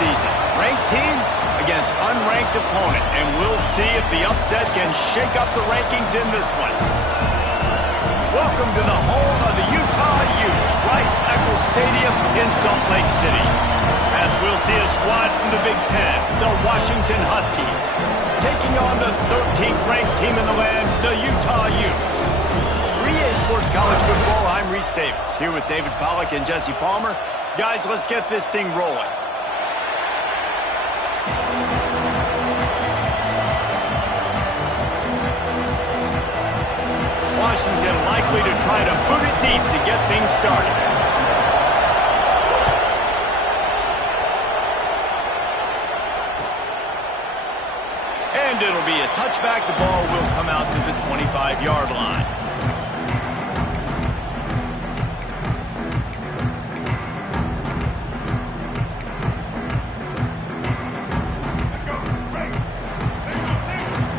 season. Ranked team against unranked opponent, and we'll see if the upset can shake up the rankings in this one. Welcome to the home of the Utah Utes, Rice-Eccles Stadium in Salt Lake City. As we'll see a squad from the Big Ten, the Washington Huskies, taking on the 13th ranked team in the land, the Utah Utes. 3A Sports College Football, I'm Reese Davis, here with David Pollack and Jesse Palmer. Guys, let's get this thing rolling. Washington likely to try to boot it deep to get things started. And it'll be a touchback. The ball will come out to the 25-yard line.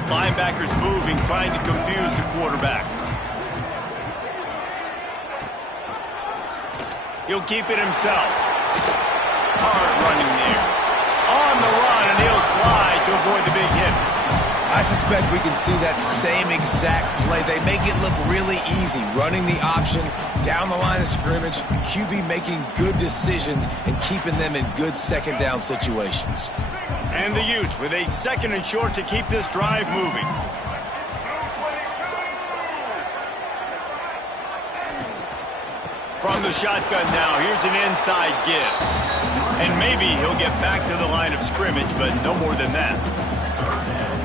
Linebackers moving, trying to confuse the quarterback. He'll keep it himself. Hard running there. On the run, and he'll slide to avoid the big hit. I suspect we can see that same exact play. They make it look really easy, running the option down the line of scrimmage, QB making good decisions and keeping them in good second down situations. And the Utes with a second and short to keep this drive moving. From the shotgun now, here's an inside give. And maybe he'll get back to the line of scrimmage, but no more than that.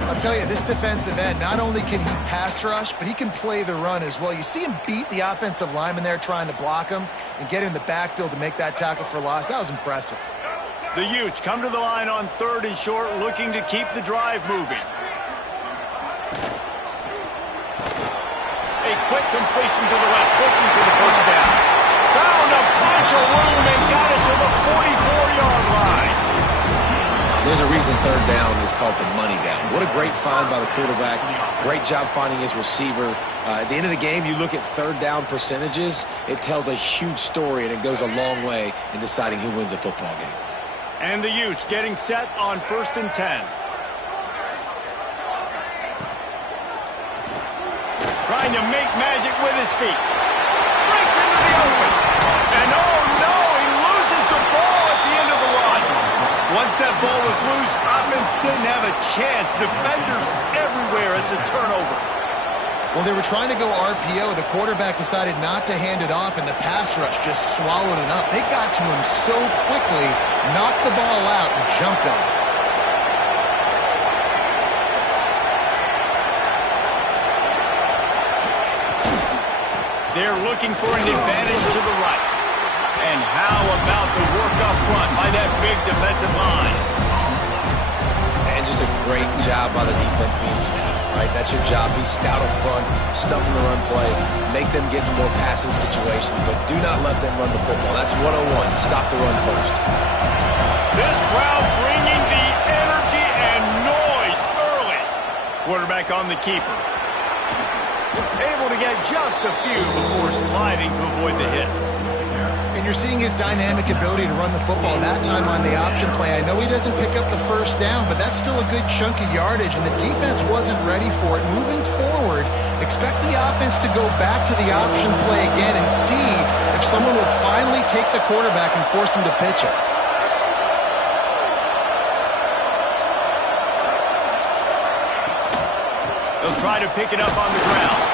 I'll tell you, this defensive end, not only can he pass rush, but he can play the run as well. You see him beat the offensive lineman there trying to block him and get in the backfield to make that tackle for loss. That was impressive. The Utes come to the line on third and short, looking to keep the drive moving. A quick completion to the left, looking for the first down. Found a bunch of room and got it to the 44-yard line. There's a reason third down is called the money down. What a great find by the quarterback. Great job finding his receiver. At the end of the game, you look at third down percentages, it tells a huge story, and it goes a long way in deciding who wins a football game. And the Utes getting set on 1st and 10. Trying to make magic with his feet. Breaks into the open. And oh no, he loses the ball at the end of the run. Once that ball was loose, offense didn't have a chance. Defenders everywhere. It's a turnover. Well, they were trying to go RPO. The quarterback decided not to hand it off, and the pass rush just swallowed it up. They got to him so quickly, knocked the ball out, and jumped on it. They're looking for an advantage to the right. And how about the work up front by that big defensive line? And just a great job by the defense being stout, right? That's your job. Be stout up front, stuff in the run play, make them get in more passing situations, but do not let them run the football. That's 101. Stop the run first. This crowd bringing the energy and noise early. Quarterback on the keeper. Able to get just a few before sliding to avoid the hits. And you're seeing his dynamic ability to run the football, that time on the option play. I know he doesn't pick up the first down, but that's still a good chunk of yardage, and the defense wasn't ready for it. Moving forward, expect the offense to go back to the option play again and see if someone will finally take the quarterback and force him to pitch it. They'll try to pick it up on the ground.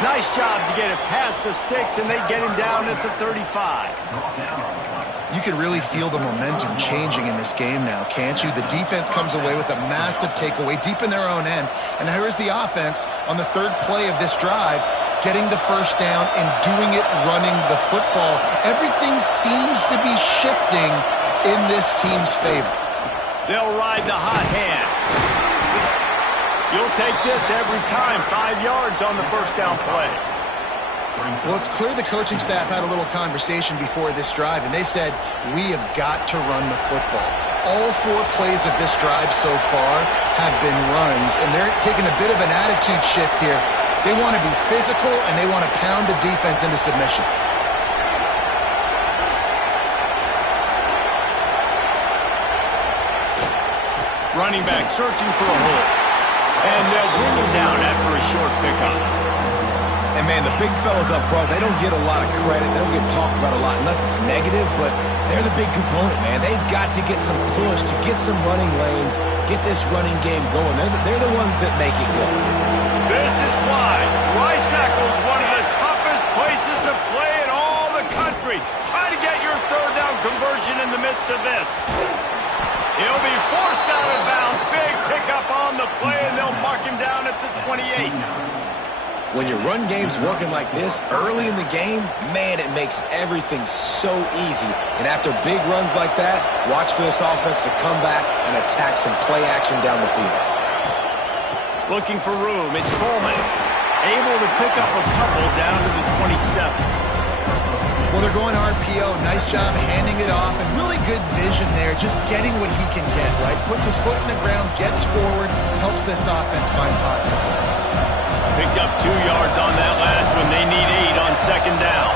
Nice job to get it past the sticks, and they get him down at the 35. You can really feel the momentum changing in this game now, can't you? The defense comes away with a massive takeaway deep in their own end. And here's the offense on the third play of this drive, getting the first down and doing it running the football. Everything seems to be shifting in this team's favor. They'll ride the hot hand. You'll take this every time. 5 yards on the first down play. Well, it's clear the coaching staff had a little conversation before this drive, and they said, we have got to run the football. All 4 plays of this drive so far have been runs, and they're taking a bit of an attitude shift here. They want to be physical, and they want to pound the defense into submission. running back searching for a hole. And they'll bring him down after a short pickup. And, man, the big fellas up front, they don't get a lot of credit. They don't get talked about a lot unless it's negative, but they're the big component, man. They've got to get some push, to get some running lanes, get this running game going. They're the ones that make it go. This is why Rice-Eccles is one of the toughest places to play in all the country. Try to get your third down conversion in the midst of this. He'll be forced out of bounds. Big pickup on the play, and they'll mark him down at the 28. When your run game's working like this early in the game, man, it makes everything so easy. And after big runs like that, watch for this offense to come back and attack some play action down the field. Looking for room, it's Coleman. Able to pick up a couple down to the 27. Well, they're going RPO. Nice job handing it off, and really good vision there, just getting what he can get, right? Puts his foot in the ground, gets forward, helps this offense find positive points. Picked up 2 yards on that last one. They need 8 on second down.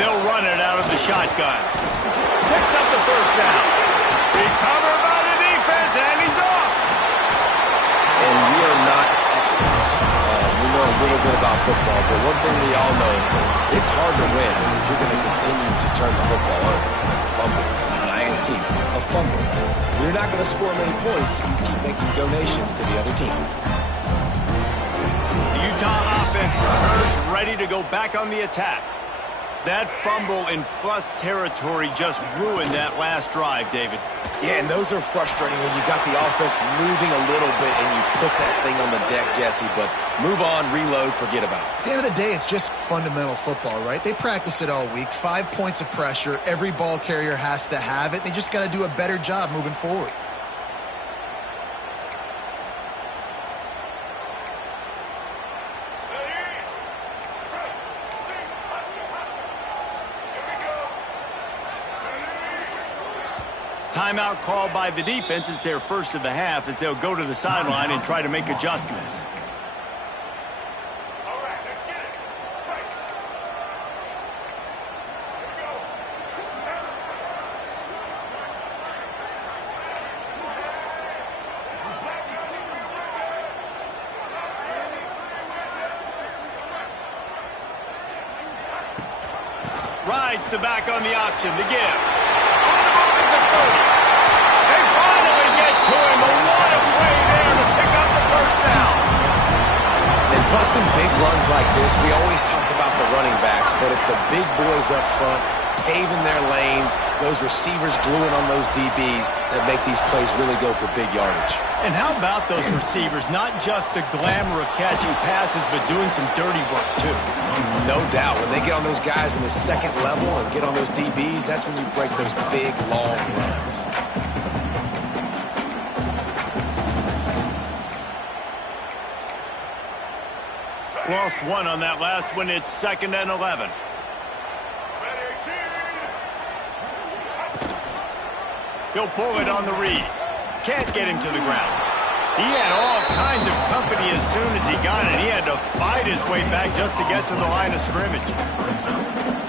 They'll run it out of the shotgun. Picks up the first down. Recovered by the defense, and he's off. And we are not experts. We know a little bit about football, but one thing we all know, it's hard to win if you're going to continue to turn the football over. A fumble, an INT, a fumble. You're not going to score many points if you keep making donations to the other team. The Utah offense returns ready to go back on the attack. That fumble in plus territory just ruined that last drive, David. Yeah, and those are frustrating when you got the offense moving a little bit and you put that thing on the deck, Jesse, but move on, reload, forget about it. At the end of the day, it's just fundamental football, right? They practice it all week. 5 points of pressure. Every ball carrier has to have it. They just got to do a better job moving forward. Timeout called by the defense. It's their first of the half as they'll go to the sideline and try to make adjustments. All right, let's get it. Right. Rides the back on the option. The give. On the move is the 30. They finally get to him. A lot of play there to pick up the first down. And busting big runs like this, we always talk about the running backs, but it's the big boys up front, paving their lanes, those receivers gluing on those DBs that make these plays really go for big yardage. And how about those receivers? Not just the glamour of catching passes, but doing some dirty work, too. No doubt. When they get on those guys in the second level and get on those DBs, that's when you break those big, long runs. Lost one on that last one. It's 2nd and 11. He'll pull it on the read. Can't get him to the ground. He had all kinds of company as soon as he got it. He had to fight his way back just to get to the line of scrimmage.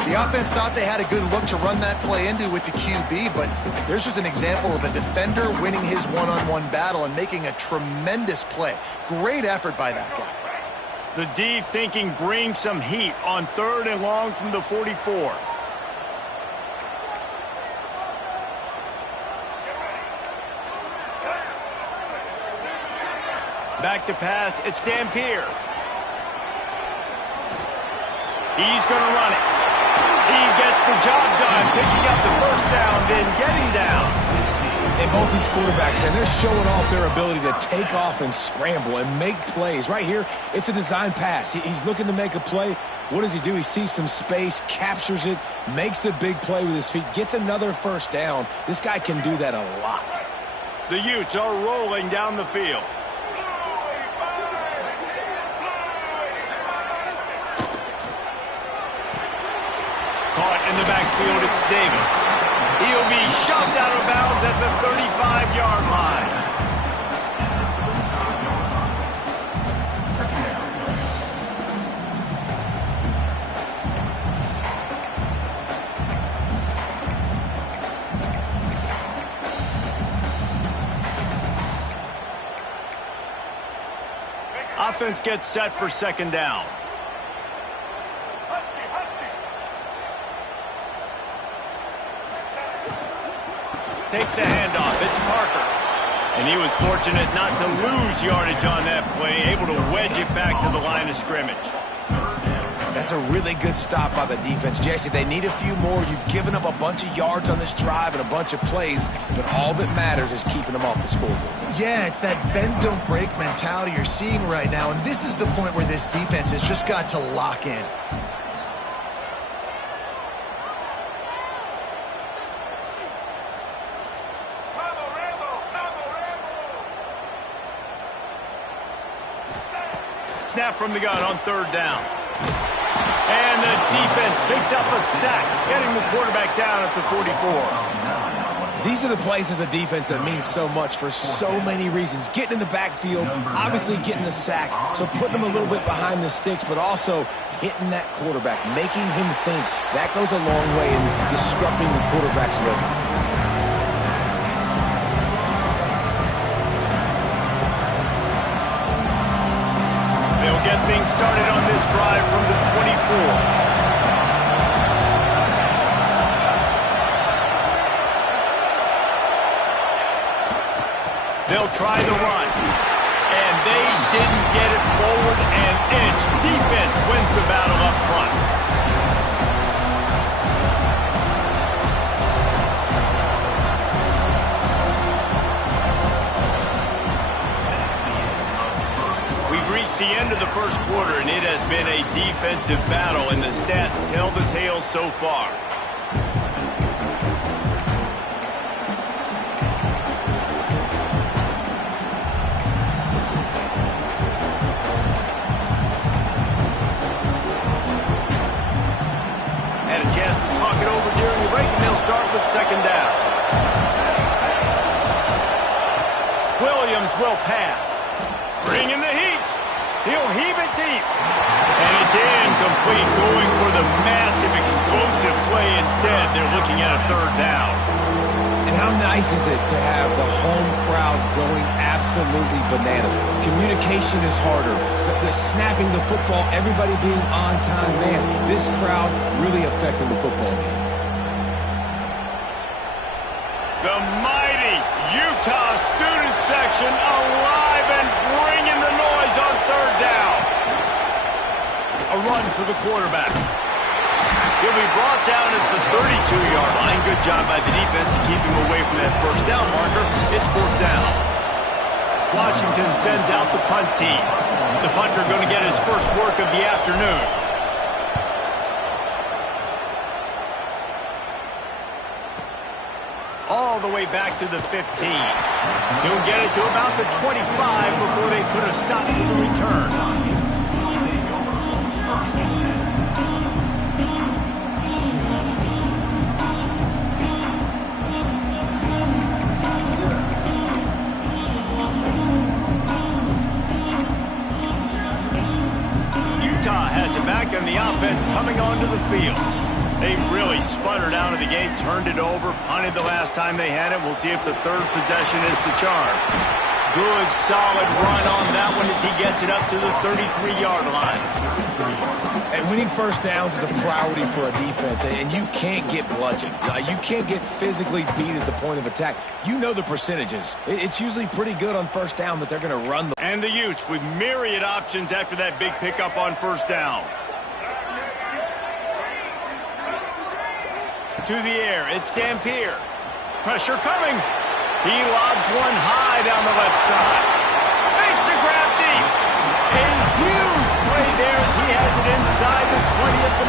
The offense thought they had a good look to run that play into with the QB, but there's just an example of a defender winning his one-on-one battle and making a tremendous play. Great effort by that guy. The D thinking bring some heat on 3rd and long from the 44. Back to pass, it's Dampier. He's going to run it. He gets the job done, picking up the first down, then getting down. And both these quarterbacks, man, they're showing off their ability to take off and scramble and make plays. Right here, it's a design pass. He's looking to make a play. What does he do? He sees some space, captures it, makes the big play with his feet, gets another first down. This guy can do that a lot. The Utes are rolling down the field. Caught in the backfield, it's Davis. He'll be shoved out of bounds at the 35-yard line. defense gets set for second down. Husky, Husky. Takes the handoff. It's Parker. And he was fortunate not to lose yardage on that play, able to wedge it back to the line of scrimmage. That's a really good stop by the defense. Jesse, they need a few more. You've given up a bunch of yards on this drive and a bunch of plays, but all that matters is keeping them off the scoreboard. Yeah, it's that bend, don't break mentality you're seeing right now, and this is the point where this defense has just got to lock in. Snap from the gun on third down. And the defense picks up a sack, getting the quarterback down at the 44. These are the plays as a defense that mean so much for so many reasons. Getting in the backfield, obviously getting the sack, so putting them a little bit behind the sticks, but also hitting that quarterback, making him think. That goes a long way in disrupting the quarterback's rhythm. Get things started on this drive from the 24. They'll try the run. And they didn't get it forward an inch. Defense wins the battle up front. The end of the first quarter, and it has been a defensive battle, and the stats tell the tale so far. Had a chance to talk it over during the break, and they'll start with second down. Williams will pass. Bring in the heat. He'll heave it deep. And it's incomplete, going for the massive, explosive play instead. They're looking at a third down. And how nice is it to have the home crowd going absolutely bananas? Communication is harder. The snapping the football, everybody being on time. Man, this crowd really affecting the football game. The mighty Utah student section alive and bringing the noise on third down. A run for the quarterback. He'll be brought down at the 32-yard line. Good job by the defense to keep him away from that first down marker. It's fourth down. Washington sends out the punt team. The punter going to get his first work of the afternoon. All the way back to the 15. He'll get it to about the 25 before they put a stop to the return. Utah has it back, and the offense coming onto the field. They really sputtered out of the gate, turned it over, punted the last time they had it. We'll see if the third possession is the charm. Good, solid run on that one as he gets it up to the 33-yard line. And winning first downs is a priority for a defense, and you can't get bludgeoned. You can't get physically beat at the point of attack. You know the percentages. It's usually pretty good on first down that they're going to run. And the Utes with myriad options after that big pickup on first down. To the air, it's Dampier. Pressure coming. He lobs one high down the left side. Makes the grab deep. A huge play there as he has it inside the 20 at the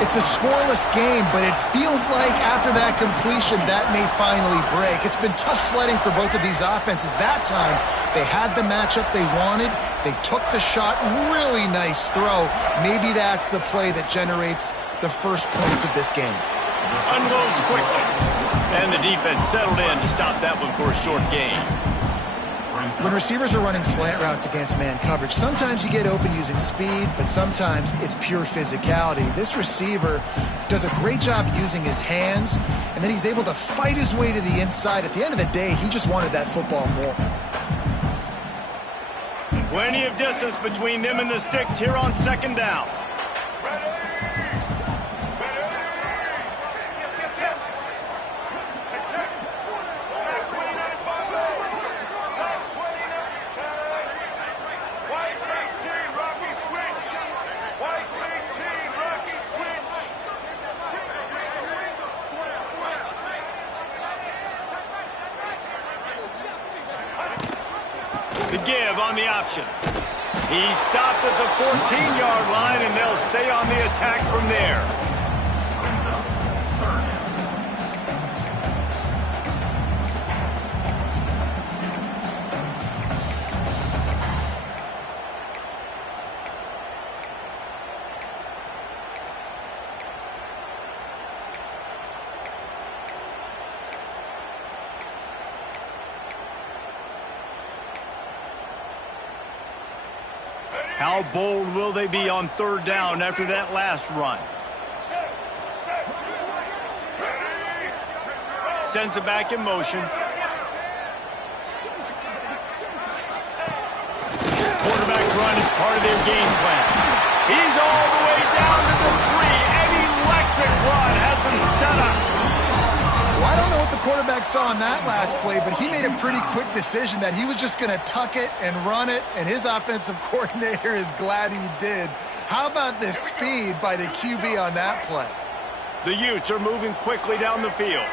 19. It's a scoreless game, but it feels like after that completion, that may finally break. It's been tough sledding for both of these offenses. That time, they had the matchup they wanted. They took the shot. Really nice throw. Maybe that's the play that generates the first points of this game. Unloads quickly. And the defense settled in to stop that one for a short gain. When receivers are running slant routes against man coverage, sometimes you get open using speed, but sometimes it's pure physicality. This receiver does a great job using his hands, and then he's able to fight his way to the inside. At the end of the day, he just wanted that football more. Plenty of distance between them and the sticks here on second down. The give on the option. He stopped at the 14-yard line, and they'll stay on the attack from there. How bold will they be on third down after that last run? Sends it back in motion. Quarterback run is part of their game plan. He's all the way down to the 3. An electric run has him set up. Well, I don't know what the quarterback saw on that last play, but he made a pretty quick decision that he was just going to tuck it and run it, and his offensive coordinator is glad he did. How about the speed by the QB on that play? The Utes are moving quickly down the field.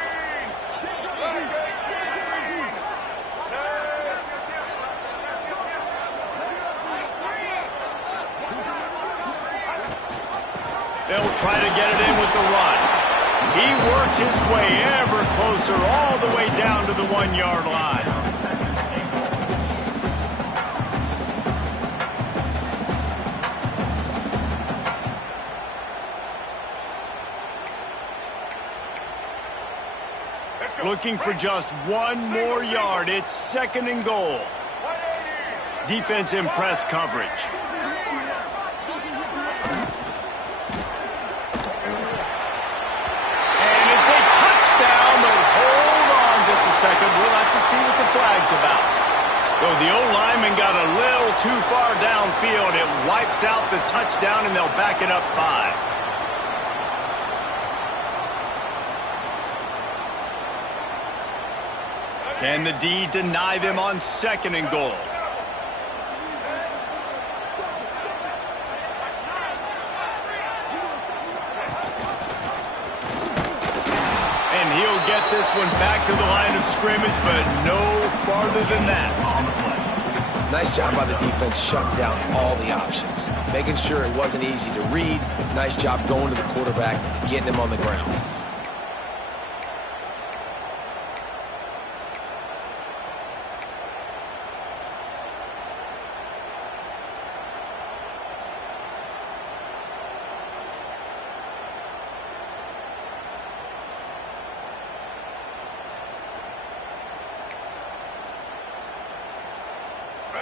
They'll try to get it in with the run. He works his way ever closer all the way down to the 1-yard line. Looking for just one more yard. It's second and goal. Defense in press coverage. Second, we'll have to see what the flag's about. So the O-lineman got a little too far downfield. It wipes out the touchdown, and they'll back it up 5. Can the D deny them on second and goal? He'll get this one back to the line of scrimmage, but no farther than that. Nice job by the defense shutting down all the options, making sure it wasn't easy to read. Nice job going to the quarterback, getting him on the ground.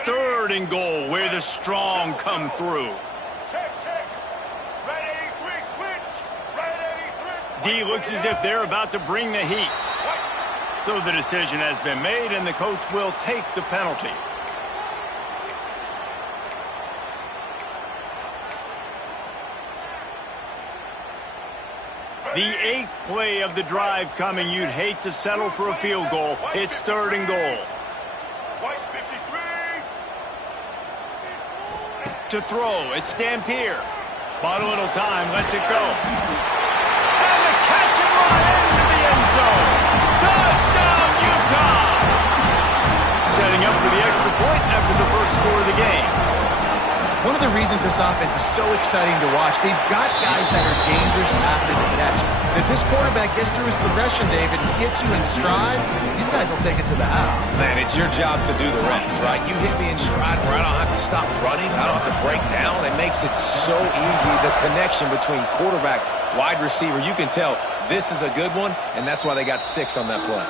Third and goal, where the strong come through. D looks as if they're about to bring the heat. So the decision has been made, and the coach will take the penalty. The 8th play of the drive coming. You'd hate to settle for a field goal. It's third and goal. To throw, it's Dampier. Bought a little time, lets it go. And the catch and run into the end zone. Touchdown, Utah! Setting up for the extra point after the first score of the game. One of the reasons this offense is so exciting to watch, they've got guys that are dangerous after the catch. If this quarterback gets through his progression, David, and gets you in stride, these guys will take it to the house. Man, it's your job to do the rest, right? You hit me in stride where I don't have to stop running. I don't have to break down. It makes it so easy. The connection between quarterback, wide receiver, you can tell this is a good one, and that's why they got 6 on that play.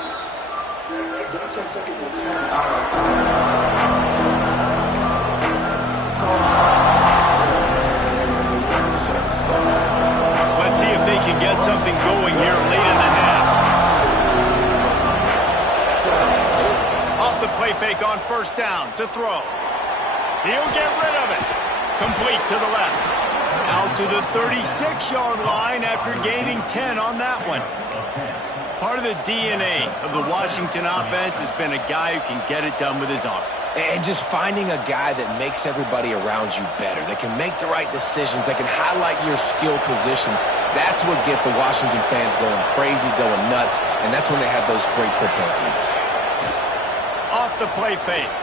Let's see if they can get something going here late in the half. Off the play fake on first down to throw. He'll get rid of it. Complete to the left. Out to the 36-yard line after gaining 10 on that one. Part of the DNA of the Washington offense has been a guy who can get it done with his arm. And just finding a guy that makes everybody around you better, that can make the right decisions, that can highlight your skill positions. That's what gets the Washington fans going crazy, going nuts, and that's when they have those great football teams. Off the play fake.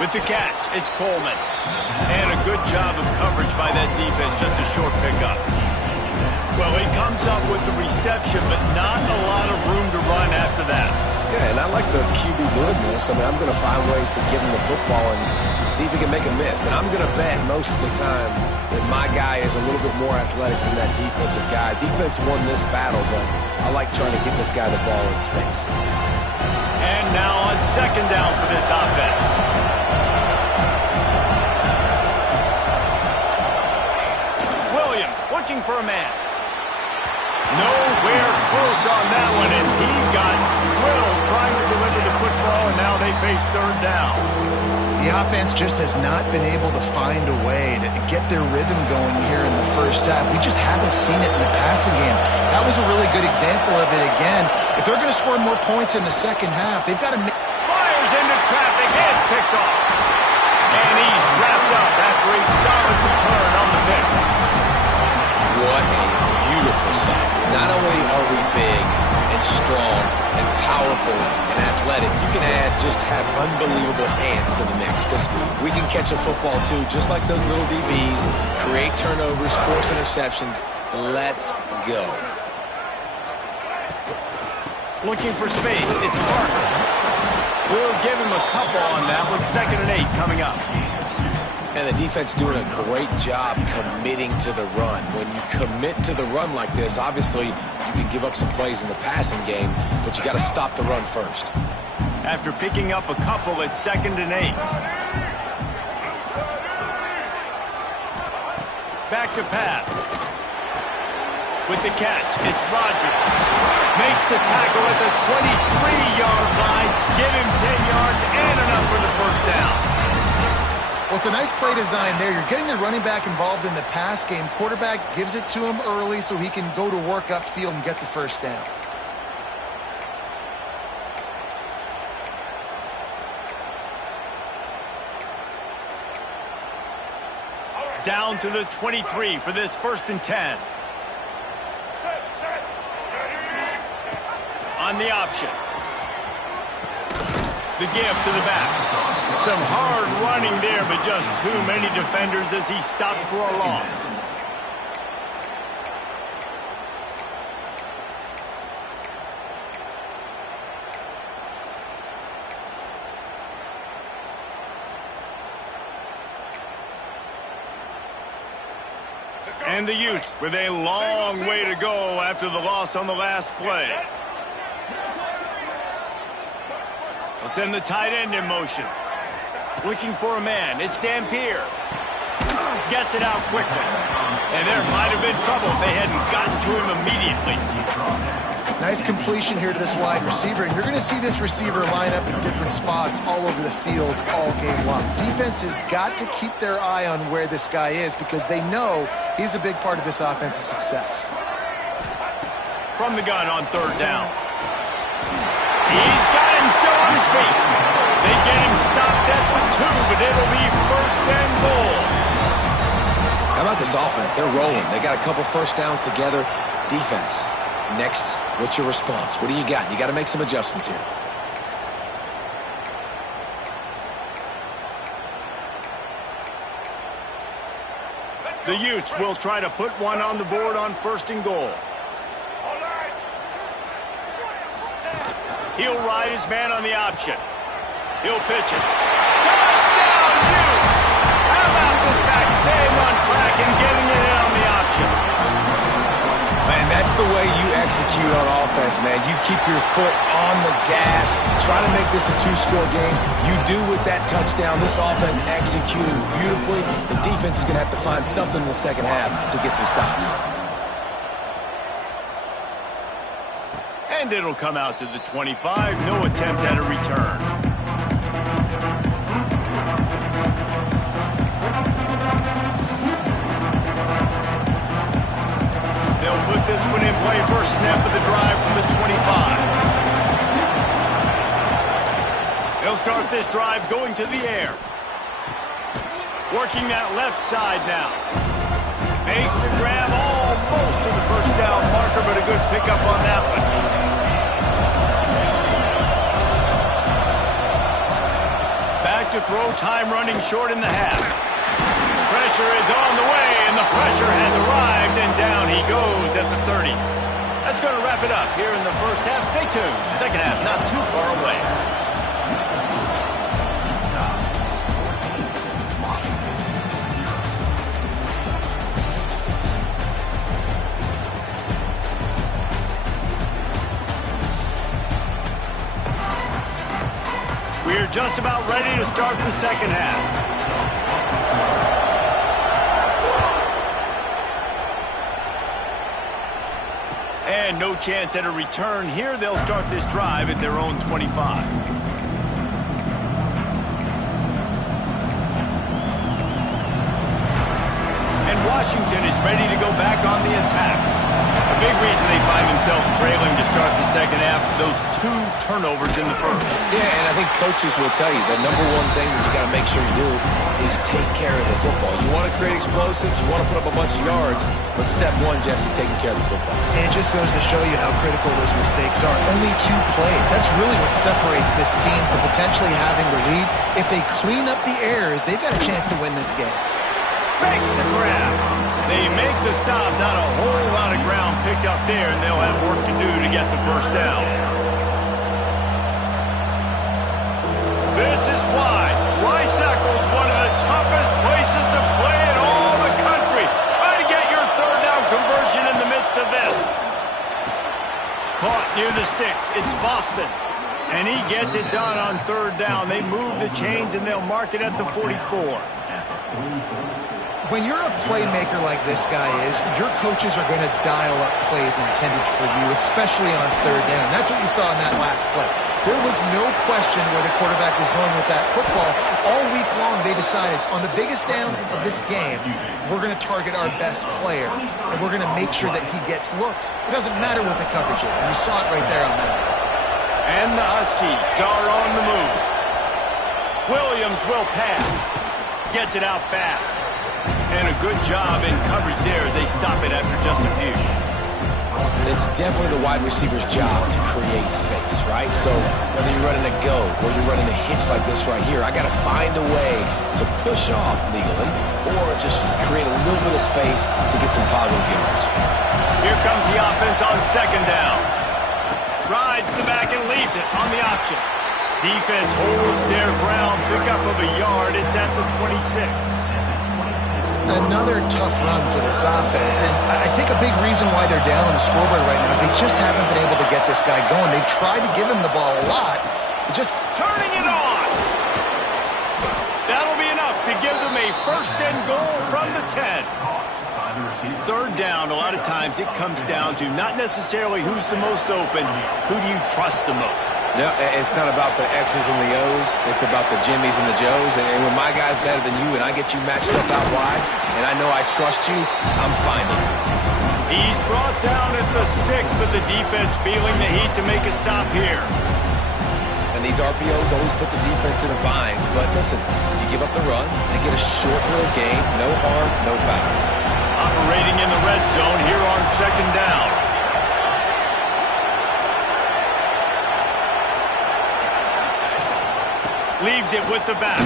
With the catch, it's Coleman. And a good job of coverage by that defense, just a short pickup. Well, he comes up with the reception, but not a lot of room to run after that. Yeah, and I like the QB doing this. I mean, I'm going to find ways to give him the football and see if he can make a miss. And I'm going to bet most of the time that my guy is a little bit more athletic than that defensive guy. Defense won this battle, but I like trying to get this guy the ball in space. And now on second down for this offense. Williams looking for a man. Nowhere close on that one as he got drilled trying to deliver the football, and now they face third down. The offense just has not been able to find a way to get their rhythm going here in the first half. We just haven't seen it in the passing game. That was a really good example of it again. If they're going to score more points in the second half, they've got to make... Fires into traffic, hands picked off. And he's wrapped up after a solid return on the pick. What a beautiful sight. Not only are we big and strong and powerful and athletic, you can just have unbelievable hands to the mix because we can catch a football too, just like those little DBs, create turnovers, force interceptions. Let's go. Looking for space, it's Parker. We'll give him a couple on that with 2nd and 8 coming up. And the defense doing a great job committing to the run. When you commit to the run like this, obviously you can give up some plays in the passing game, but you got to stop the run first. After picking up a couple at 2nd and 8. Back to pass. With the catch, it's Rodgers. Makes the tackle at the 23-yard line. Give him 10 yards and enough for the first down. Well, it's a nice play design there. You're getting the running back involved in the pass game. Quarterback gives it to him early so he can go to work upfield and get the first down. Down to the 23 for this 1st and 10. On the option. The give to the back. Some hard running there, but just too many defenders as he stopped for a loss. And the Utes with a long way to go after the loss on the last play. They'll send the tight end in motion. Looking for a man. It's Dampier. Gets it out quickly. And there might have been trouble if they hadn't gotten to him immediately. Nice completion here to this wide receiver. And you're going to see this receiver line up in different spots all over the field all game long. Defense has got to keep their eye on where this guy is because they know he's a big part of this offense's success. From the gun on 3rd down. He's got him still on his feet. They get him stopped at the 2, but it'll be 1st and goal. How about this offense? They're rolling. They got a couple first downs together. Defense. Next, what's your response? What do you got? You got to make some adjustments here. The Utes will try to put one on the board on 1st and goal. He'll ride his man on the option. He'll pitch it. Touchdown, Utes! How about this back staying on track and getting it in on the option? Man, that's the way you execute on offense, man. You keep your foot on the gas, try to make this a 2-score game. You do with that touchdown. This offense executed beautifully. The defense is going to have to find something in the second half to get some stops. And it'll come out to the 25. No attempt at a return. this drive going to the air. Working that left side now. Makes the grab almost to the first down marker, but a good pickup on that one. Back to throw, time running short in the half. Pressure is on the way, and the pressure has arrived, and down he goes at the 30. That's going to wrap it up here in the first half. Stay tuned. Second half not too far away. We're just about ready to start the second half. And no chance at a return here. They'll start this drive at their own 25. And Washington is ready to go back on the attack. A big reason they find themselves trailing to start the second half, those 2 turnovers in the first. Yeah, and I think coaches will tell you the number one thing that you got to make sure you do is take care of the football. You want to create explosives, you want to put up a bunch of yards, but step one, Jesse, taking care of the football. And it just goes to show you how critical those mistakes are. Only 2 plays. That's really what separates this team from potentially having the lead. If they clean up the errors, they've got a chance to win this game. Makes the grab. They make the stop. Not a whole lot of ground picked up there, and they'll have work to do to get the first down. This is why Rice-Eccles, one of the toughest places to play in all the country. Try to get your third down conversion in the midst of this. Caught near the sticks. It's Boston. And he gets it done on third down. They move the chains, and they'll mark it at the 44. When you're a playmaker like this guy is, your coaches are going to dial up plays intended for you, especially on third down. That's what you saw in that last play. There was no question where the quarterback was going with that football. All week long, they decided on the biggest downs of this game, we're going to target our best player, and we're going to make sure that he gets looks. It doesn't matter what the coverage is, and you saw it right there on that. And the Huskies are on the move. Williams will pass. Gets it out fast. And a good job in coverage there as they stop it after just a few. It's definitely the wide receiver's job to create space, right? So whether you're running a go or you're running a hitch like this right here, I got to find a way to push off legally or just create a little bit of space to get some positive yards. Here comes the offense on second down. Rides the back and leaves it on the option. Defense holds their ground, pickup of a yard. It's at the 26. Another tough run for this offense, and I think a big reason why they're down on the scoreboard right now is they just haven't been able to get this guy going. They've tried to give him the ball a lot. Just turning it on. That'll be enough to give them a first and goal from the 10. Third down, a lot of times it comes down to not necessarily who's the most open, who do you trust the most? No, it's not about the X's and the O's. It's about the Jimmies and the Joes. And when my guy's better than you and I get you matched up out wide, and I know I trust you, I'm finding you. He's brought down at the 6, but the defense feeling the heat to make a stop here. And these RPOs always put the defense in a bind. But listen, you give up the run, they get a short little gain, no harm, no foul. Operating in the red zone here on second down. Leaves it with the back.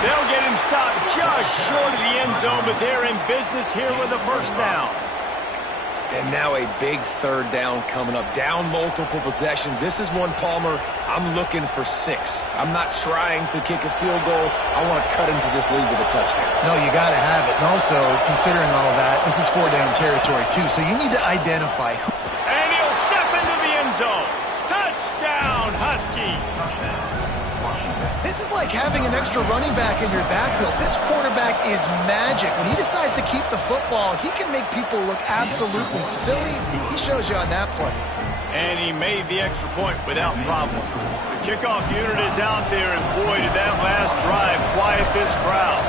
They'll get him stopped just short of the end zone, but they're in business here with a first down. And now a big third down coming up. Down multiple possessions. This is one, Palmer, I'm looking for 6. I'm not trying to kick a field goal. I want to cut into this lead with a touchdown. No, you got to have it. And also, considering all of that, this is 4-down territory, too. So you need to identify who. And he'll step into the end zone. Touchdown, Husky. This is like having an extra running back in your backfield. This quarterback is magic. When he decides to keep the football, he can make people look absolutely silly. He shows you on that play. And he made the extra point without problem. The kickoff unit is out there, and boy, did that last drive quiet this crowd.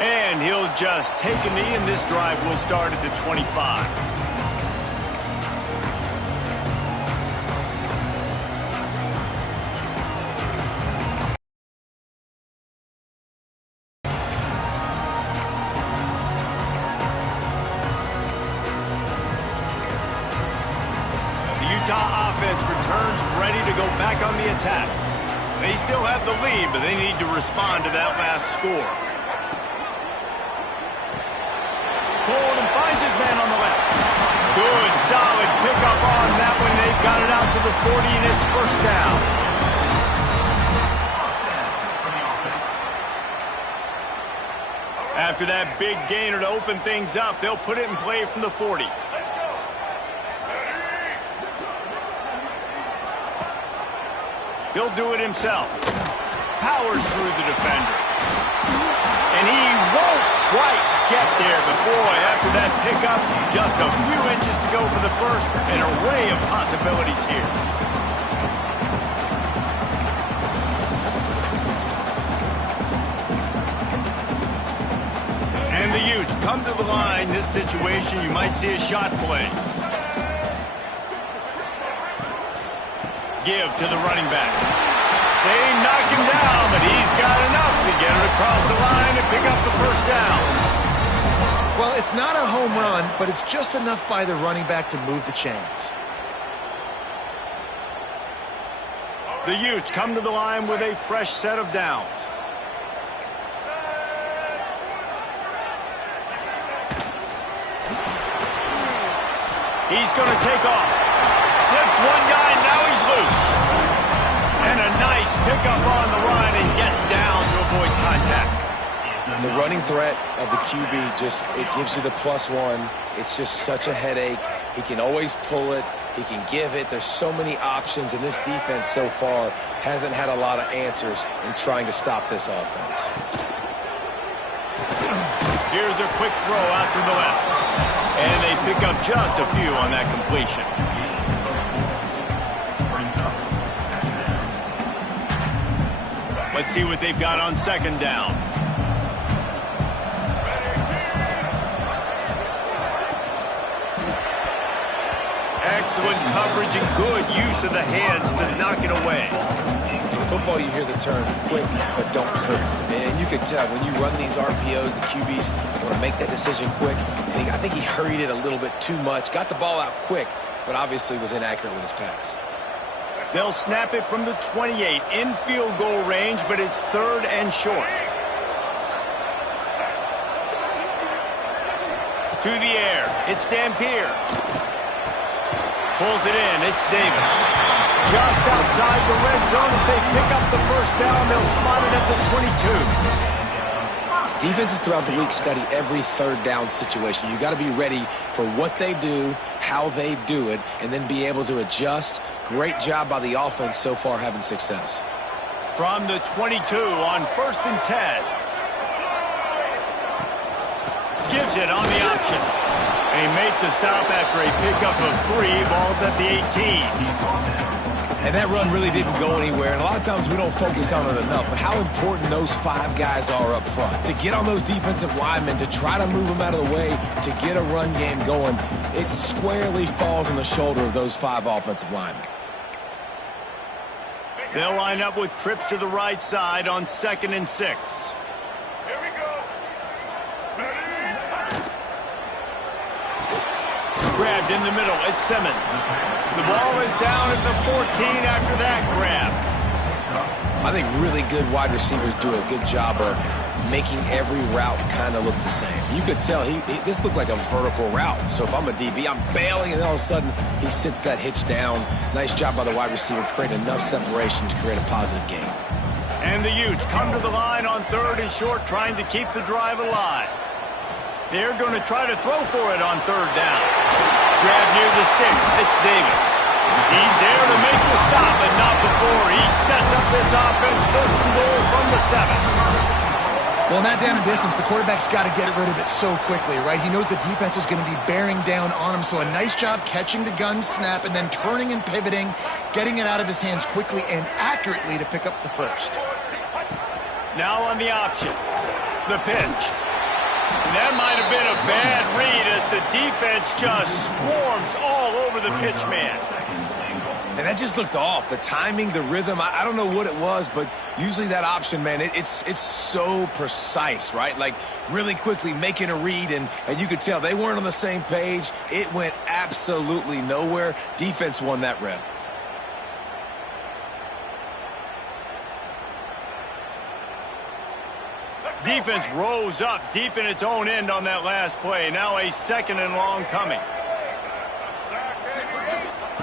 And and he'll just take a knee, and this drive will start at the 25. Utah offense returns ready to go back on the attack. They still have the lead, but they need to respond to that last score. Pulled and finds his man on the left. Good, solid pickup on that one. They've got it out to the 40, and it's first down. After that big gainer to open things up, they'll put it in play from the 40. He'll do it himself. Powers through the defender. And he won't quite get there. But boy, after that pickup, just a few inches to go for the first. An array of possibilities here. And the Utes come to the line. This situation, you might see a shot play. Give to the running back. They knock him down, but he's got enough to get it across the line and pick up the first down. Well, it's not a home run, but it's just enough by the running back to move the chains. The Utes come to the line with a fresh set of downs. He's going to take off. Slips one guy, now he's loose. And a nice pickup on the run and gets down to avoid contact. The running threat of the QB it gives you the +1. It's just such a headache. He can always pull it. He can give it. There's so many options, and this defense so far hasn't had a lot of answers in trying to stop this offense. Here's a quick throw out to the left. And they pick up just a few on that completion. Let's see what they've got on second down. Excellent coverage and good use of the hands to knock it away. In football, you hear the term quick, but don't hurt. And you can tell when you run these RPOs, the QBs want to make that decision quick. And I think he hurried it a little bit too much. Got the ball out quick, but obviously was inaccurate with his pass. They'll snap it from the 28 in field goal range, but it's third and short. To the air. It's Dampier. Pulls it in. It's Davis. Just outside the red zone. If they pick up the first down, they'll spot it at the 22. Defenses throughout the week study every third down situation. You got to be ready for what they do, how they do it, and then be able to adjust. Great job by the offense so far having success. From the 22 on 1st and 10. Gives it on the option. They make the stop after a pickup of 3. Ball's at the 18. And that run really didn't go anywhere. And a lot of times we don't focus on it enough. But how important those 5 guys are up front. To get on those defensive linemen, to try to move them out of the way, to get a run game going, it squarely falls on the shoulder of those 5 offensive linemen. They'll line up with trips to the right side on 2nd and 6. Here we go. Grabbed in the middle. It's Simmons. The ball is down at the 14 after that grab. I think really good wide receivers do a good job of making every route kind of look the same. You could tell this looked like a vertical route. So if I'm a DB, I'm bailing, and all of a sudden he sits that hitch down. Nice job by the wide receiver, creating enough separation to create a positive gain. And the Utes come to the line on 3rd and short, trying to keep the drive alive. They're going to try to throw for it on 3rd down. Grab near the sticks. It's Davis. He's there to make the stop, but not before. He sets up this offense, 1st and goal from the 7. Well, not down in distance. The quarterback's got to get rid of it so quickly, right? He knows the defense is going to be bearing down on him. So a nice job catching the gun snap and then turning and pivoting, getting it out of his hands quickly and accurately to pick up the first. Now on the option. The pitch. That might have been a bad read as the defense just swarms all over the pitch man. And that just looked off. The timing, the rhythm, I don't know what it was, but usually that option, man, it's so precise, right? Like really quickly making a read, and you could tell they weren't on the same page. It went absolutely nowhere. Defense won that rep. Defense rose up deep in its own end on that last play. Now a 2nd and long coming.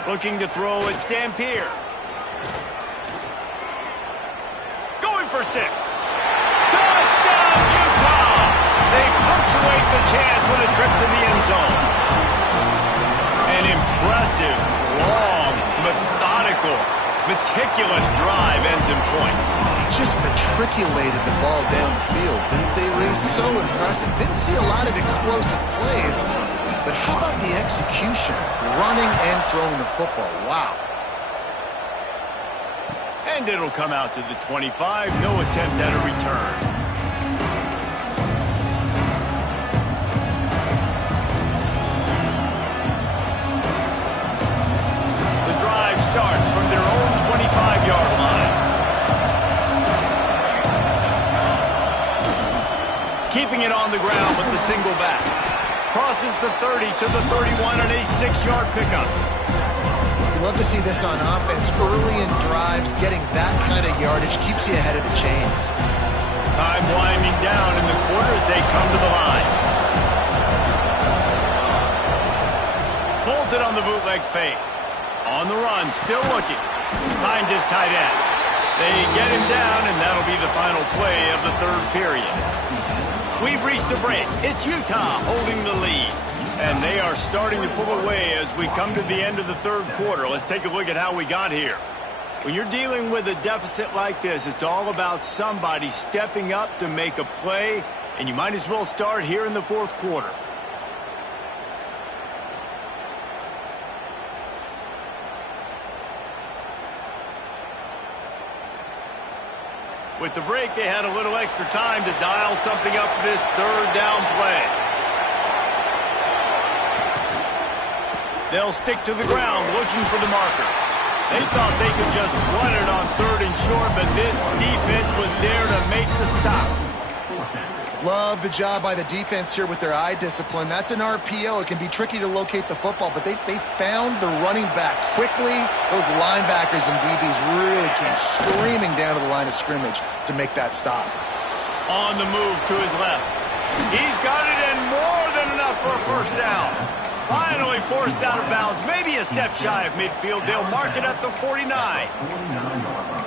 Looking to throw, it's Dampier. Going for 6. Touchdown, Utah! They punctuate the chance with a trip to the end zone. An impressive, long, methodical, meticulous drive ends in points. They just matriculated the ball down the field, didn't they, Reese? So impressive. Didn't see a lot of explosive plays, but how about the execution? Running and throwing the football. Wow. And it'll come out to the 25. No attempt at a return. Starts from their own 25-yard line. Keeping it on the ground with the single back. Crosses the 30 to the 31 and a 6-yard pickup. You love to see this on offense. Early in drives, getting that kind of yardage keeps you ahead of the chains. Time winding down in the quarter as they come to the line. Pulls it on the bootleg fake. On the run, still looking. Finds his tight end. They get him down, and that'll be the final play of the 3rd period. We've reached a break. It's Utah holding the lead. And they are starting to pull away as we come to the end of the 3rd quarter. Let's take a look at how we got here. When you're dealing with a deficit like this, it's all about somebody stepping up to make a play, and you might as well start here in the 4th quarter. With the break, they had a little extra time to dial something up for this 3rd down play. They'll stick to the ground looking for the marker. They thought they could just run it on 3rd and short, but this defense was there to make the stop. Love the job by the defense here with their eye discipline. That's an RPO. It can be tricky to locate the football, but they found the running back quickly. Those linebackers and DBs really came screaming down to the line of scrimmage to make that stop. On the move to his left. He's got it and more than enough for a 1st down. Finally forced out of bounds, maybe a step shy of midfield. They'll mark it at the 49.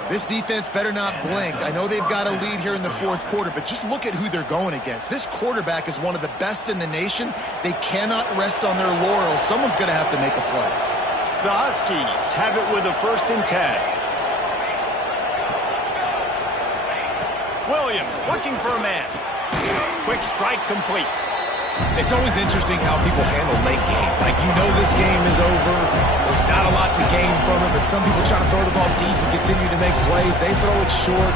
This defense better not blink. I know they've got a lead here in the 4th quarter, but just look at who they're going against. This quarterback is one of the best in the nation. They cannot rest on their laurels. Someone's going to have to make a play. The Huskies have it with a 1st and 10. Williams looking for a man. Quick strike complete. It's always interesting how people handle late game. Like, you know this game is over. There's not a lot to gain from it, but some people try to throw the ball deep and continue to make plays. They throw it short.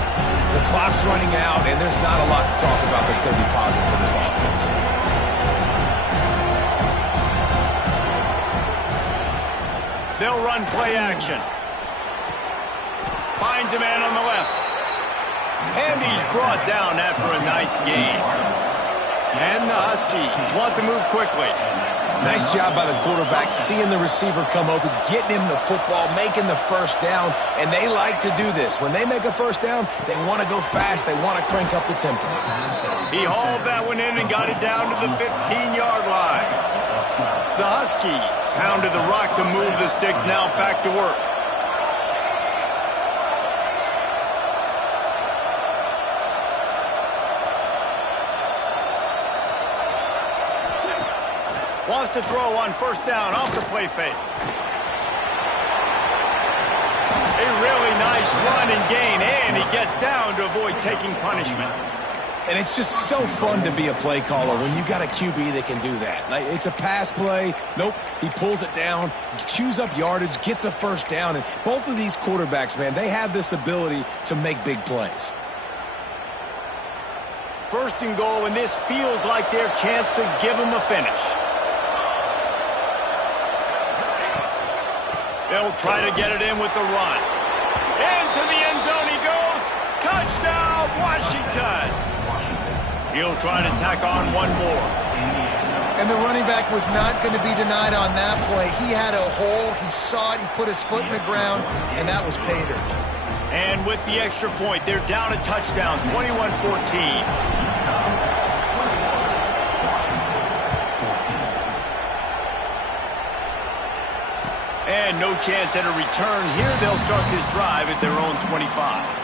The clock's running out, and there's not a lot to talk about that's going to be positive for this offense. They'll run play action. Finds a man on the left. And he's brought down after a nice gain. And the Huskies want to move quickly. Nice job by the quarterback, seeing the receiver come open, getting him the football, making the 1st down, and they like to do this. When they make a 1st down, they want to go fast. They want to crank up the tempo. He hauled that one in and got it down to the 15-yard line. The Huskies pounded the rock to move the sticks, now back to work. Wants to throw on 1st down off the play fake. A really nice run and gain, and he gets down to avoid taking punishment. And it's just so fun to be a play caller when you got a QB that can do that. Like, it's a pass play. Nope, he pulls it down, chews up yardage, gets a 1st down. And both of these quarterbacks, man, they have this ability to make big plays. first and goal, and this feels like their chance to give them a finish. They'll try to get it in with the run. Into the end zone he goes. Touchdown, Washington. He'll try to tack on one more. And the running back was not going to be denied on that play. He had a hole. He saw it. He put his foot in the ground, and that was pay dirt. And with the extra point, they're down a touchdown, 21-14. And no chance at a return here. They'll start this drive at their own 25.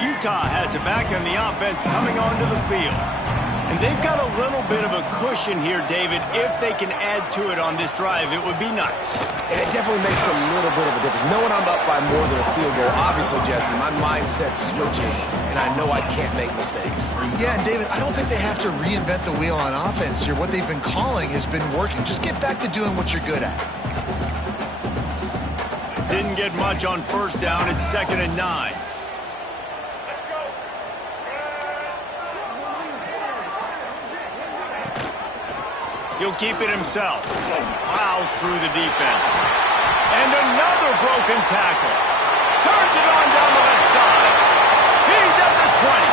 Utah has it back on the offense coming onto the field. And they've got a little bit of a cushion here, David. If they can add to it on this drive, it would be nice. And it definitely makes a little bit of a difference. Knowing I'm up by more than a field goal, obviously, Jesse, my mindset switches, and I know I can't make mistakes. Yeah, and David, I don't think they have to reinvent the wheel on offense here. What they've been calling has been working. Just get back to doing what you're good at. Didn't get much on first down. It's 2nd and 9. He'll keep it himself. Plows through the defense. And another broken tackle. Turns it on down the left side. He's at the 20.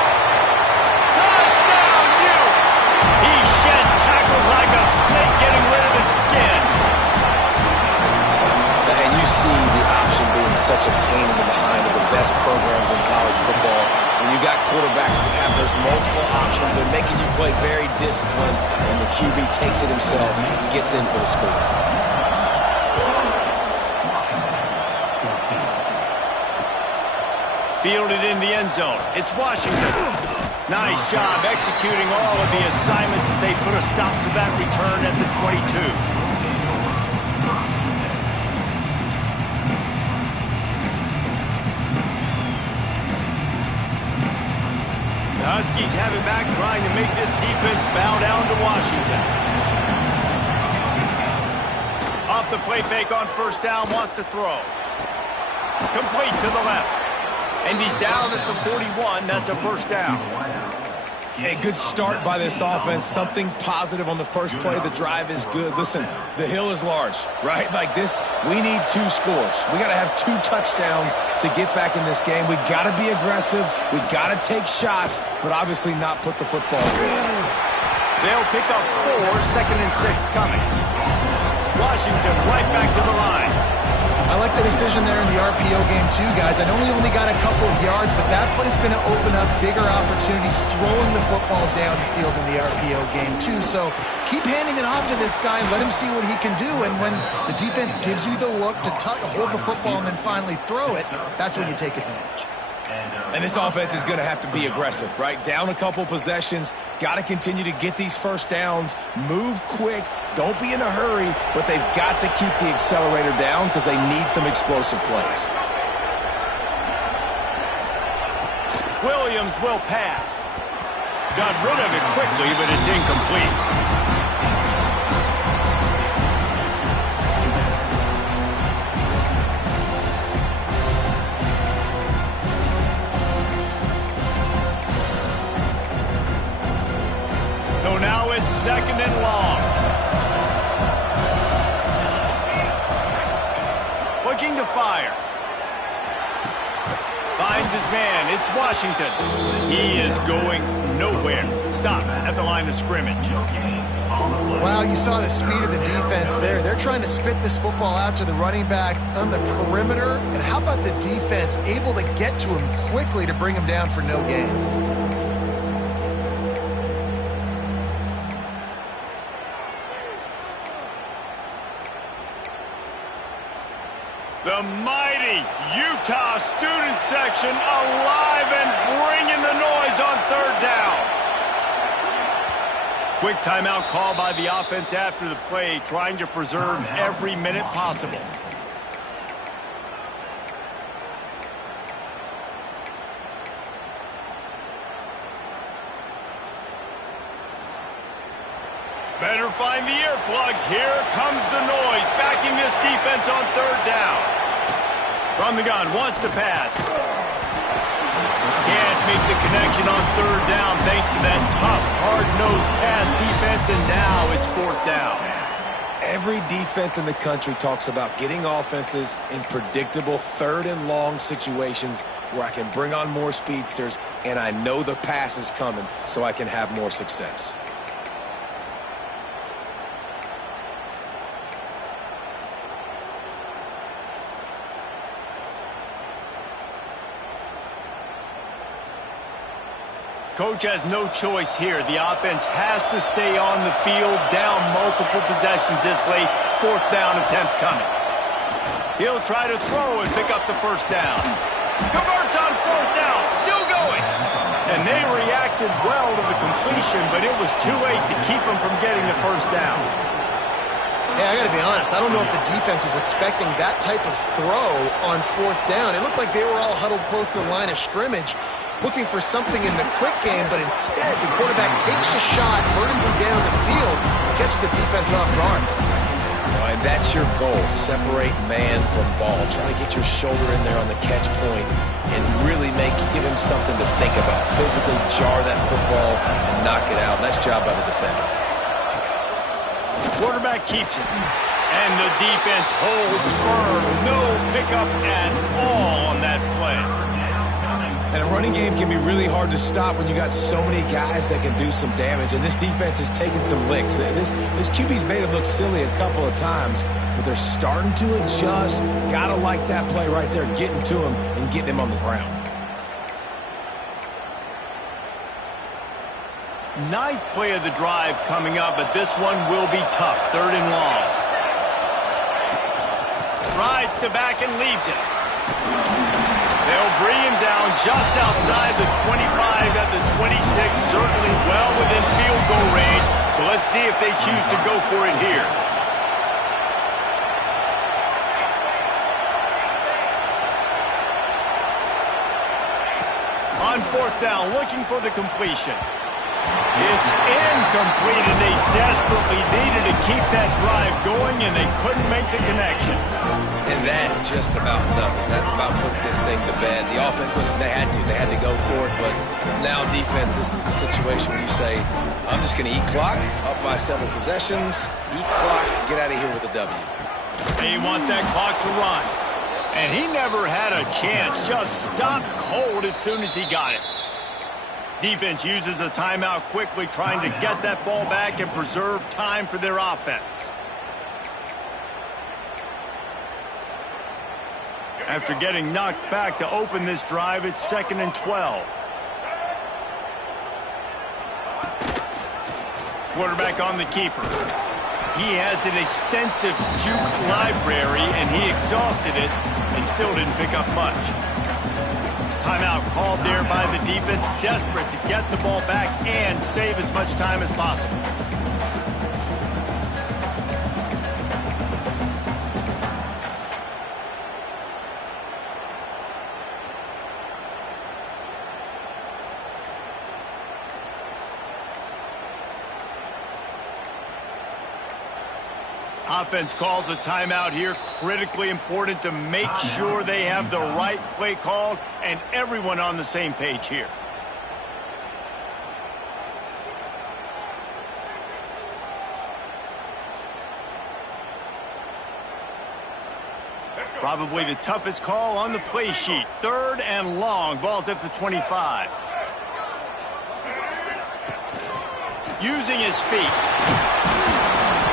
Touchdown, Utes! He shed tackles like a snake getting rid of his skin. And you see the option being such a pain in the behind of the best programs in college football. When you got quarterbacks that have those multiple options, they're making you play very disciplined, and the QB takes it himself, gets in for the score. Fielded in the end zone. It's Washington. Nice job executing all of the assignments as they put a stop to that return at the 22. The Huskies have it back, trying to make this defense bow down to Washington. Off the play fake on first down, wants to throw. Complete to the left. And he's down at the 41. That's a first down. A good start by this offense. Something positive on the first play. The drive is good. Listen, the hill is large, right? Like this, we need 2 scores. We got to have 2 touchdowns to get back in this game. We got to be aggressive. We got to take shots, but obviously not put the football at risk. They'll pick up 4, 2nd and 6 coming. Washington right back to the line. I like the decision there in the RPO game too, guys. I know he only got a couple of yards, but that play is going to open up bigger opportunities throwing the football down the field in the RPO game too. So keep handing it off to this guy and let him see what he can do. And when the defense gives you the look to hold the football and then finally throw it, that's when you take advantage. And this offense is going to have to be aggressive, right? Down a couple possessions, got to continue to get these first downs, move quick, don't be in a hurry, but they've got to keep the accelerator down because they need some explosive plays. Williams will pass. Got rid of it quickly, but it's incomplete. So now it's 2nd and long. Looking to fire. Finds his man. It's Washington. He is going nowhere. Stop at the line of scrimmage. Wow, you saw the speed of the defense there. They're trying to spit this football out to the running back on the perimeter. And how about the defense able to get to him quickly to bring him down for no gain? The mighty Utah student section alive and bringing the noise on 3rd down. Quick timeout call by the offense after the play, trying to preserve every minute possible. Better find the earplugs. Here comes the noise, backing this defense on third down. From the gun, wants to pass. Can't make the connection on third down thanks to that tough, hard-nosed pass defense, and now it's fourth down. Every defense in the country talks about getting offenses in predictable third and long situations where I can bring on more speedsters and I know the pass is coming so I can have more success. Coach has no choice here. The offense has to stay on the field, down multiple possessions this late. Fourth down attempt coming. He'll try to throw and pick up the first down. Converts on fourth down, still going. And they reacted well to the completion, but it was too late to keep them from getting the first down. Yeah, I got to be honest. I don't know if the defense was expecting that type of throw on fourth down. It looked like they were all huddled close to the line of scrimmage, looking for something in the quick game, but instead the quarterback takes a shot vertically down the field to catch the defense off guard. And that's your goal, separate man from ball. Try to get your shoulder in there on the catch point and really give him something to think about. Physically jar that football and knock it out. Nice job by the defender. Quarterback keeps it. And the defense holds firm. No pickup at all on that play. And a running game can be really hard to stop when you got so many guys that can do some damage. And this defense is taking some licks. This QB's made him look silly a couple of times, but they're starting to adjust. Gotta like that play right there, getting to him and getting him on the ground. Ninth play of the drive coming up, but this one will be tough. Third and long. Rides to back and leaves it. They'll bring him down just outside the 25 at the 26, certainly well within field goal range, but let's see if they choose to go for it here. On fourth down, looking for the completion. It's incomplete, and they desperately needed to keep that drive going, and they couldn't make the connection. And that just about does it. That about puts this thing to bed. The offense, listen, they had to go for it, but now defense, this is the situation where you say, I'm just going to eat clock, up by several possessions, eat clock, get out of here with a W. They want that clock to run. And he never had a chance, just stopped cold as soon as he got it. Defense uses a timeout quickly, trying to get that ball back and preserve time for their offense. After getting knocked back to open this drive, it's 2nd and 12. Quarterback on the keeper. He has an extensive juke library, and he exhausted it and still didn't pick up much. Timeout called there by the defense, desperate to get the ball back and save as much time as possible. Offense calls a timeout here. Critically important to make sure they have the right play called and everyone on the same page here. Probably the toughest call on the play sheet. 3rd and long. Ball's at the 25. Using his feet.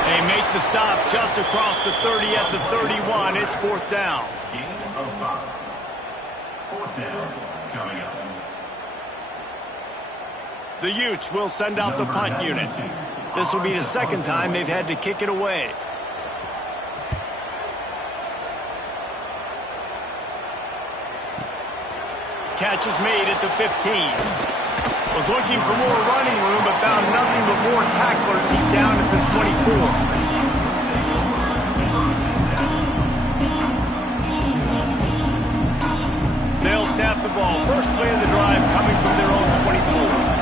They make the stop just across the 30 at the 31. It's 4th down. Fourth down coming up. The Utes will send out the punt unit. This will be the 2nd time they've had to kick it away. Catch is made at the 15. Was looking for more running room, but found nothing but more tacklers. He's down at the 24. They'll snap the ball. First play of the drive coming from their own 24.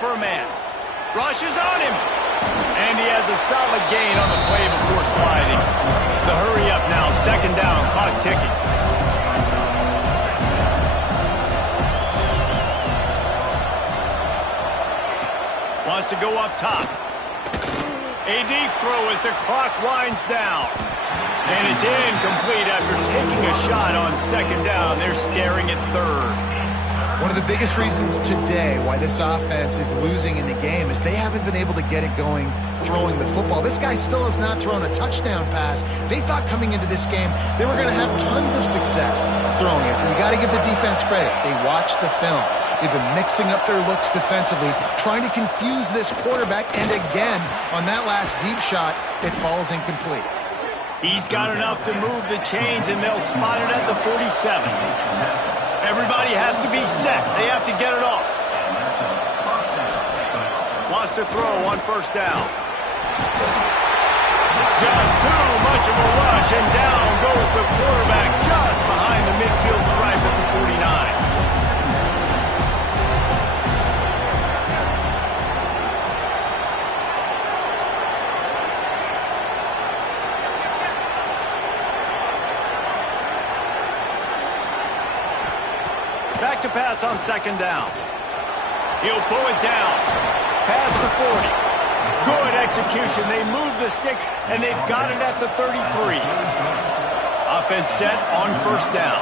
for a man. Rushes on him. And he has a solid gain on the play before sliding. The hurry up now, second down, clock ticking. Wants to go up top. A deep throw as the clock winds down. And it's incomplete after taking a shot on second down. They're staring at third. One of the biggest reasons today why this offense is losing in the game is they haven't been able to get it going throwing the football. This guy still has not thrown a touchdown pass. They thought coming into this game they were going to have tons of success throwing it. You got to give the defense credit. They watched the film. They've been mixing up their looks defensively, trying to confuse this quarterback, and again, on that last deep shot, it falls incomplete. He's got enough to move the chains, and they'll spot it at the 47. Everybody has to be set. They have to get it off. Wants to throw on first down. Just too much of a rush, and down goes the quarterback just behind the midfield stripe at the 49. Back to pass on second down. He'll pull it down. Past the 40. Good execution. They move the sticks, and they've got it at the 33. Offense set on first down.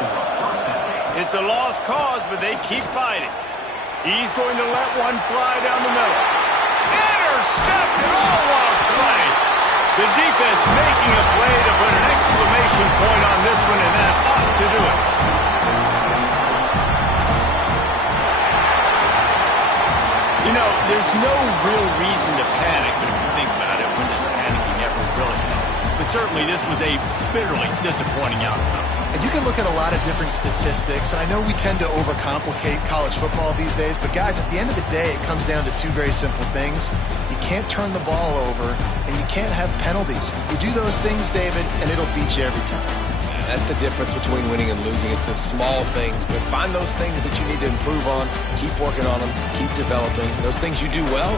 It's a lost cause, but they keep fighting. He's going to let one fly down the middle. Intercepted! Oh, what a play! The defense making a play to put an exclamation point on this one, and that ought to do it. You know, there's no real reason to panic, but if you think about it, when does panicking ever really help? But certainly this was a bitterly disappointing outcome. And you can look at a lot of different statistics, and I know we tend to overcomplicate college football these days, but guys, at the end of the day, it comes down to two very simple things. You can't turn the ball over, and you can't have penalties. You do those things, David, and it'll beat you every time. That's the difference between winning and losing. It's the small things, but find those things that you need to improve on, keep working on them, keep developing. Those things you do well,